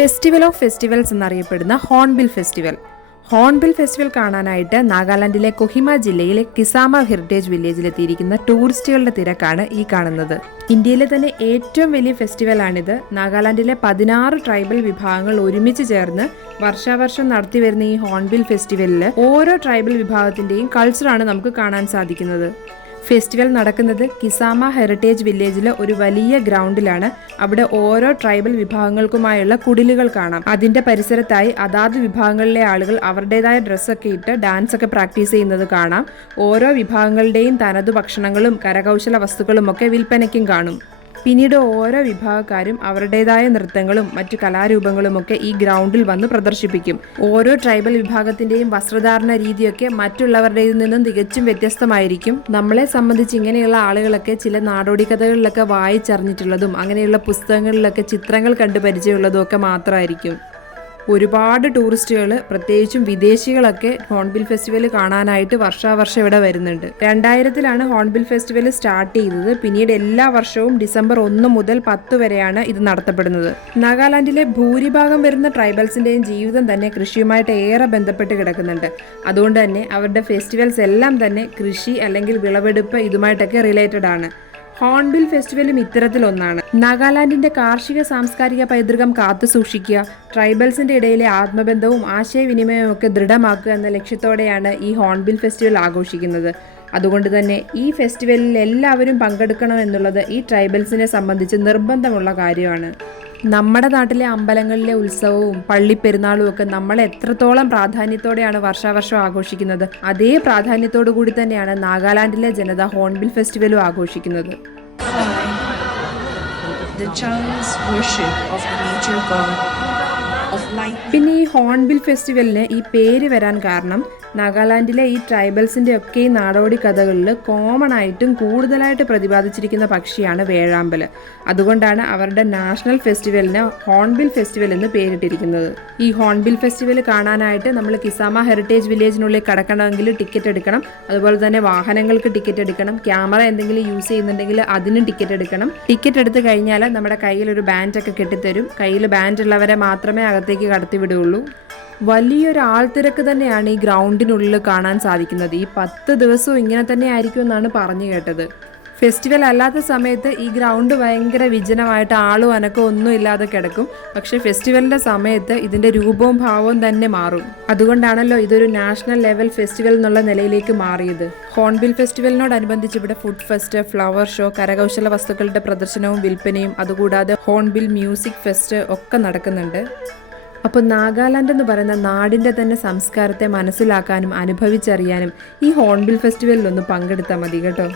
Festival of festivals എന്നറിയപ്പെടുന്ന Hornbill festival. Hornbill festival കാണാനായിട്ട് നാഗാലാൻഡിലെ കൊഹിമ ജില്ലയിലെ കിസാമ ഹെറിറ്റേജ് വില്ലേജിലെത്തിയിരിക്കുന്ന ടൂറിസ്റ്റുകളുടെ തിരക്കാണ് ഈ കാണുന്നത്. ഇന്ത്യയിലെ തന്നെ ഏറ്റവും വലിയ ഫെസ്റ്റിവലാണിത്. നാഗാലാൻഡിലെ പതിനാറ് ട്രൈബൽ വിഭാഗങ്ങൾ ഒരുമിച്ച് ചേർന്ന് വർഷാവർഷം നടത്തിവരുന്ന ഈ ഹോൺബിൽ ഫെസ്റ്റിവലിൽ ഓരോ ട്രൈബൽ വിഭാഗത്തിന്റെയും കൾച്ചറാണ് നമുക്ക് കാണാൻ സാധിക്കുന്നത്. ഫെസ്റ്റിവൽ നടക്കുന്നത് കിസാമ ഹെറിറ്റേജ് വില്ലേജിലെ ഒരു വലിയ ഗ്രൗണ്ടിലാണ്. അവിടെ ഓരോ ട്രൈബൽ വിഭാഗങ്ങൾക്കുമായുള്ള കുടിലുകൾ കാണാം. അതിന്റെ പരിസരത്തായി അതാത് വിഭാഗങ്ങളിലെ ആളുകൾ അവരുടേതായ ഡ്രസ്സൊക്കെ ഇട്ട് ഡാൻസ് ഒക്കെ പ്രാക്ടീസ് ചെയ്യുന്നത് കാണാം. ഓരോ വിഭാഗങ്ങളുടെയും തനതു ഭക്ഷണങ്ങളും കരകൗശല വസ്തുക്കളും ഒക്കെ വിൽപ്പനയ്ക്കും കാണും. പിന്നീട് ഓരോ വിഭാഗക്കാരും അവരുടേതായ നൃത്തങ്ങളും മറ്റു കലാരൂപങ്ങളുമൊക്കെ ഈ ഗ്രൗണ്ടിൽ വന്ന് പ്രദർശിപ്പിക്കും. ഓരോ ട്രൈബൽ വിഭാഗത്തിന്റെയും വസ്ത്രധാരണ രീതിയൊക്കെ മറ്റുള്ളവരുടേതിൽ നിന്നും തികച്ചും വ്യത്യസ്തമായിരിക്കും. നമ്മളെ സംബന്ധിച്ച് ഇങ്ങനെയുള്ള ആളുകളൊക്കെ ചില നാടോടി കഥകളിലൊക്കെ വായിച്ചറിഞ്ഞിട്ടുള്ളതും അങ്ങനെയുള്ള പുസ്തകങ്ങളിലൊക്കെ ചിത്രങ്ങൾ കണ്ടു പരിചയമുള്ളതും ഒക്കെ മാത്രമായിരിക്കും. ഒരുപാട് ടൂറിസ്റ്റുകൾ പ്രത്യേകിച്ചും വിദേശികളൊക്കെ ഹോൺബിൽ ഫെസ്റ്റിവൽ കാണാനായിട്ട് വർഷാവർഷം ഇവിടെ വരുന്നുണ്ട്. രണ്ടായിരത്തിലാണ് ഹോൺബിൽ ഫെസ്റ്റിവൽ സ്റ്റാർട്ട് ചെയ്തത്. പിന്നീട് എല്ലാ വർഷവും ഡിസംബർ ഒന്ന് മുതൽ പത്ത് വരെയാണ് ഇത് നടത്തപ്പെടുന്നത്. നാഗാലാൻഡിലെ ഭൂരിഭാഗം വരുന്ന ട്രൈബൽസിന്റെയും ജീവിതം തന്നെ കൃഷിയുമായിട്ട് ഏറെ ബന്ധപ്പെട്ട് കിടക്കുന്നുണ്ട്. അതുകൊണ്ട് തന്നെ അവരുടെ ഫെസ്റ്റിവൽസ് എല്ലാം തന്നെ കൃഷി അല്ലെങ്കിൽ വിളവെടുപ്പ് ഇതുമായിട്ടൊക്കെ റിലേറ്റഡ് ആണ് ഹോൺബിൽ ഫെസ്റ്റിവലും ഇത്തരത്തിലൊന്നാണ്. നാഗാലാൻഡിന്റെ കാർഷിക സാംസ്കാരിക പൈതൃകം കാത്തുസൂക്ഷിക്കുക ട്രൈബൽസിന്റെ ഇടയിലെ ആത്മബന്ധവും ആശയവിനിമയവും ഒക്കെ ദൃഢമാക്കുക എന്ന ലക്ഷ്യത്തോടെയാണ് ഈ ഹോൺബിൽ ഫെസ്റ്റിവൽ ആഘോഷിക്കുന്നത്. അതുകൊണ്ട് തന്നെ ഈ ഫെസ്റ്റിവലിൽ എല്ലാവരും പങ്കെടുക്കണം എന്നുള്ളത് ഈ ട്രൈബൽസിനെ സംബന്ധിച്ച് നിർബന്ധമുള്ള കാര്യമാണ്. നമ്മുടെ നാട്ടിലെ അമ്പലങ്ങളിലെ ഉത്സവവും പള്ളിപ്പെരുന്നാളും ഒക്കെ നമ്മൾ എത്രത്തോളം പ്രാധാന്യത്തോടെയാണ് വർഷാവർഷം ആഘോഷിക്കുന്നത് അതേ പ്രാധാന്യത്തോടു കൂടി തന്നെയാണ് നാഗാലാൻഡിലെ ജനത ഹോൺബിൽ ഫെസ്റ്റിവലും ആഘോഷിക്കുന്നത് the Chinese worship of the nature god. പിന്നെ ഈ ഹോൺബിൽ ഫെസ്റ്റിവലിന് ഈ പേര് വരാൻ കാരണം നാഗാലാൻഡിലെ ഈ ട്രൈബൽസിന്റെ ഒക്കെ നാടോടി കഥകളിൽ കോമൺ ആയിട്ടും കൂടുതലായിട്ട് പ്രതിപാദിച്ചിരിക്കുന്ന പക്ഷിയാണ് വേഴാമ്പൽ അതുകൊണ്ടാണ് അവരുടെ നാഷണൽ ഫെസ്റ്റിവലിന് ഹോൺബിൽ ഫെസ്റ്റിവൽ എന്ന് പേരിട്ടിരിക്കുന്നത്. ഈ ഹോൺബിൽ ഫെസ്റ്റിവൽ കാണാനായിട്ട് നമ്മൾ കിസാമ ഹെറിറ്റേജ് വില്ലേജിനുള്ളിൽ കടക്കണമെങ്കിൽ ടിക്കറ്റ് എടുക്കണം. അതുപോലെ തന്നെ വാഹനങ്ങൾക്ക് ടിക്കറ്റ് എടുക്കണം. ക്യാമറ എന്തെങ്കിലും യൂസ് ചെയ്യുന്നുണ്ടെങ്കിൽ അതിനും ടിക്കറ്റ് എടുക്കണം. ടിക്കറ്റ് എടുത്തു കഴിഞ്ഞാൽ നമ്മുടെ കയ്യിൽ ഒരു ബാൻഡൊക്കെ കെട്ടിത്തരും. കയ്യിൽ ബാൻഡ് ഉള്ളവരെ മാത്രമേ അകത്തേക്ക് കടത്തിവിടുകയുള്ളൂ വലിയൊരു ആൾത്തിരക്ക് തന്നെയാണ് ഈ ഗ്രൗണ്ടിനുള്ളിൽ കാണാൻ സാധിക്കുന്നത്. ഈ പത്ത് ദിവസവും ഇങ്ങനെ തന്നെ ആയിരിക്കും എന്നാണ് പറഞ്ഞു കേട്ടത്. ഫെസ്റ്റിവൽ അല്ലാത്ത സമയത്ത് ഈ ഗ്രൗണ്ട് ഭയങ്കര വിജനമായിട്ട് ആളും അനക്കവും ഒന്നും ഇല്ലാതെ കിടക്കും. പക്ഷെ ഫെസ്റ്റിവലിന്റെ സമയത്ത് ഇതിന്റെ രൂപവും ഭാവവും തന്നെ മാറും. അതുകൊണ്ടാണല്ലോ ഇതൊരു നാഷണൽ ലെവൽ ഫെസ്റ്റിവൽ എന്നുള്ള നിലയിലേക്ക് മാറിയത്. ഹോൺബിൽ ഫെസ്റ്റിവലിനോടനുബന്ധിച്ച് ഇവിടെ ഫുഡ് ഫെസ്റ്റ് ഫ്ലവർ ഷോ കരകൗശല വസ്തുക്കളുടെ പ്രദർശനവും വിൽപ്പനയും അതുകൂടാതെ ഹോൺബിൽ മ്യൂസിക് ഫെസ്റ്റ് ഒക്കെ നടക്കുന്നുണ്ട്. അപ്പോൾ നാഗാലാൻഡ് എന്ന് പറയുന്ന നാടിന്റെ തന്നെ സംസ്കാരത്തെ മനസ്സിലാക്കാനും അനുഭവിച്ചറിയാനും ഈ ഹോൺബിൽ ഫെസ്റ്റിവലിൽ ഒന്ന് പങ്കെടുത്താൽ മതി കേട്ടോ.